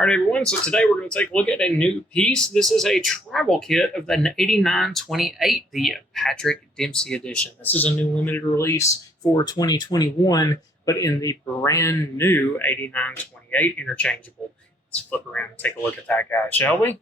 All right, everyone, so today we're going to take a look at a new piece. This is a travel kit of the 8928, the Patrick Dempsey edition. This is a new limited release for 2021, but in the brand new 8928 interchangeable. Let's flip around and take a look at that guy, shall we?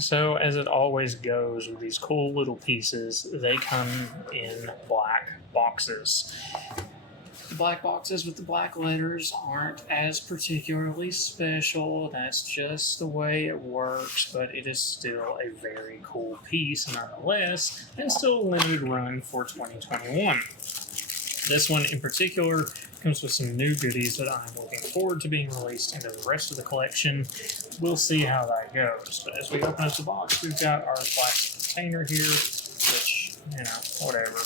So as it always goes with these cool little pieces, they come in black boxes. The black boxes with the black letters aren't as particularly special. That's just the way it works, but it is still a very cool piece nonetheless, and still a limited run for 2021. This one in particular comes with some new goodies that I'm looking forward to being released into the rest of the collection. We'll see how that goes. But as we open up the box, we've got our plastic container here, which, whatever.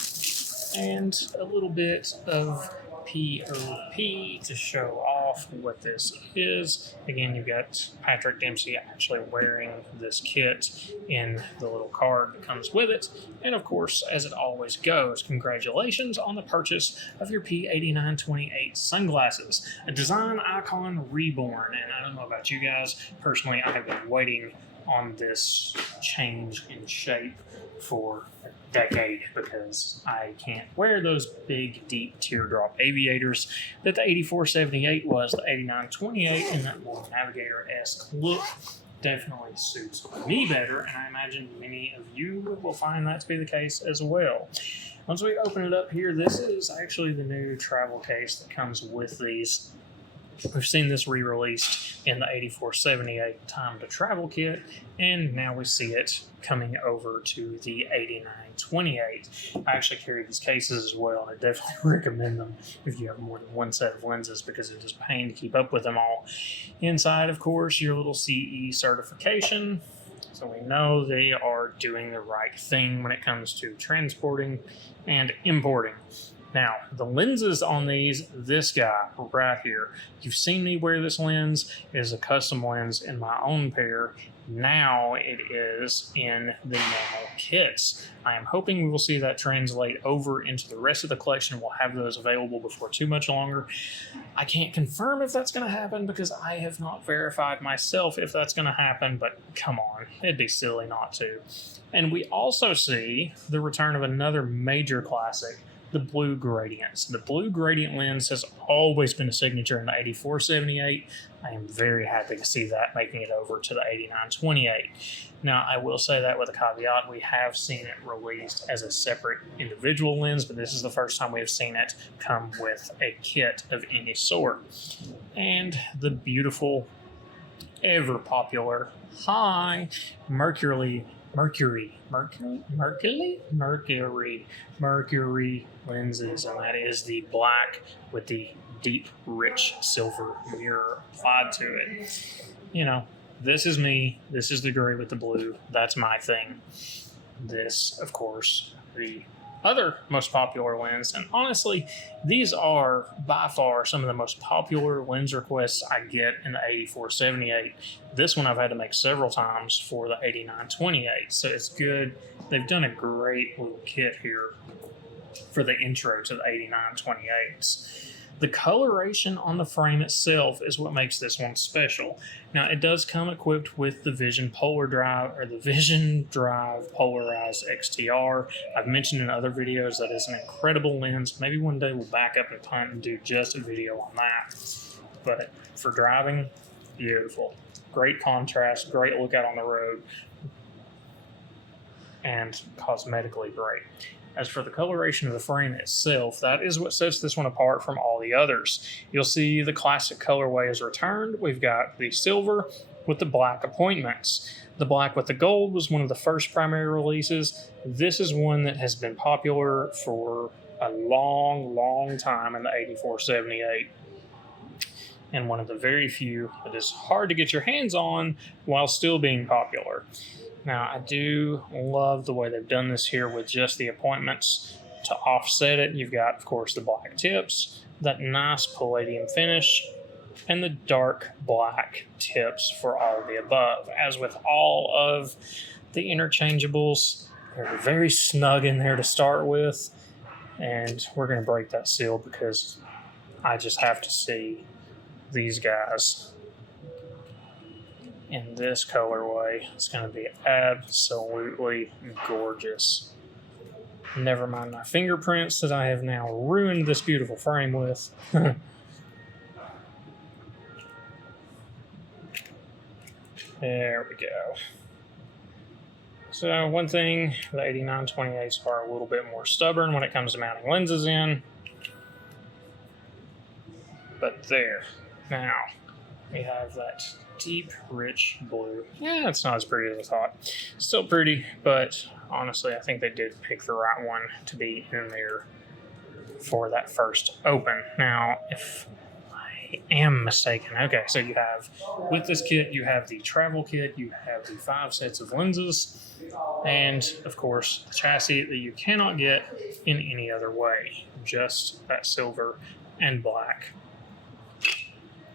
And a little bit of POP to show off what this is. Again, you've got Patrick Dempsey actually wearing this kit in the little card that comes with it. And of course, as it always goes, congratulations on the purchase of your P8928 sunglasses, a design icon reborn. And I don't know about you guys, personally, I have been waiting on this change in shape for a decade because I can't wear those big, deep teardrop aviators that the 8478 was. The 8928 and that more Navigator-esque look definitely suits me better, and I imagine many of you will find that to be the case as well. Once we open it up here, this is actually the new travel case that comes with these. We've seen this re-released in the 8478 Time to Travel kit, and now we see it coming over to the 8928. I actually carry these cases as well, and I definitely recommend them if you have more than one set of lenses because it is a pain to keep up with them all. Inside, of course, your little CE certification, so we know they are doing the right thing when it comes to transporting and importing. Now, the lenses on these, this guy right here, you've seen me wear this lens. It is a custom lens in my own pair. Now it is in the normal kits. I am hoping we will see that translate over into the rest of the collection. We'll have those available before too much longer. I can't confirm if that's going to happen because I have not verified myself if that's going to happen, but come on, it'd be silly not to. And we also see the return of another major classic, the blue gradients. The blue gradient lens has always been a signature in the 8478. I am very happy to see that making it over to the 8928. Now, I will say that with a caveat, we have seen it released as a separate individual lens, but this is the first time we have seen it come with a kit of any sort. And the beautiful, ever popular, Mercury lenses, and that is the black with the deep, rich silver mirror applied to it. This is me. This is the gray with the blue. That's my thing. This, of course, the other most popular lens, and honestly, these are by far some of the most popular lens requests I get in the 8478. This one I've had to make several times for the 8928, so it's good. They've done a great little kit here for the intro to the 8928s. The coloration on the frame itself is what makes this one special. Now, it does come equipped with the Vision Drive Polarized XTR. I've mentioned in other videos that is an incredible lens. Maybe one day we'll back up and punt and do just a video on that. But for driving, beautiful. Great contrast, great lookout on the road, and cosmetically great. As for the coloration of the frame itself, that is what sets this one apart from all the others. You'll see the classic colorway is returned. We've got the silver with the black appointments. The black with the gold was one of the first primary releases. This is one that has been popular for a long, long time in the 8478. And one of the very few that is hard to get your hands on while still being popular. Now, I do love the way they've done this here with just the appointments. To offset it, you've got, of course, the black tips, that nice palladium finish, and the dark black tips for all of the above. As with all of the interchangeables, they're very snug in there to start with, and we're going to break that seal because I just have to see these guys in this colorway. It's going to be absolutely gorgeous. Never mind my fingerprints that I have now ruined this beautiful frame with. There we go. So one thing, the 8928s are a little bit more stubborn when it comes to mounting lenses in. But there. Now, we have that deep, rich blue. Yeah, it's not as pretty as I thought. Still pretty, but honestly, I think they did pick the right one to be in there for that first open. Now, if I am mistaken, okay, so you have, with this kit, you have the travel kit, you have the 5 sets of lenses, and of course, the chassis that you cannot get in any other way, just that silver and black.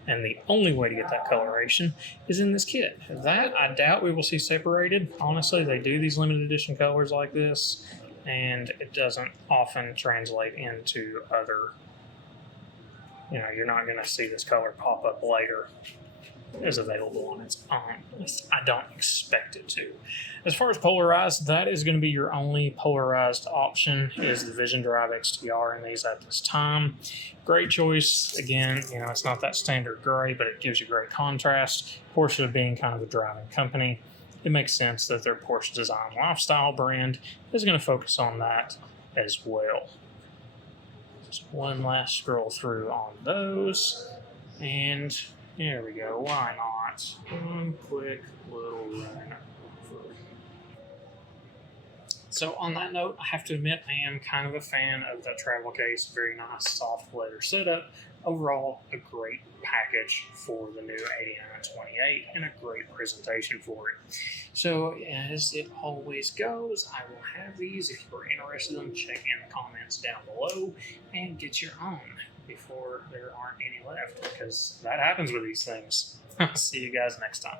And the only way to get that coloration is in this kit. That I doubt we will see separated. Honestly, they do these limited edition colors like this, and it doesn't often translate into other, you're not going to see this color pop up later as available on its own. At least I don't expect it to. As far as polarized, that is going to be your only polarized option is the Vision Drive XTR in these at this time. Great choice. Again, it's not that standard gray, but it gives you great contrast. Porsche being kind of a driving company, it makes sense that their Porsche Design Lifestyle brand is going to focus on that as well. Just one last scroll through on those, and here we go. Why not? One quick little run over. So on that note, I have to admit I am kind of a fan of that travel case. Very nice soft leather setup. Overall, a great package for the new 8928 and a great presentation for it. So as it always goes, I will have these. If you're interested in them, check in the comments down below and get your own before there aren't any left, because that happens with these things. See you guys next time.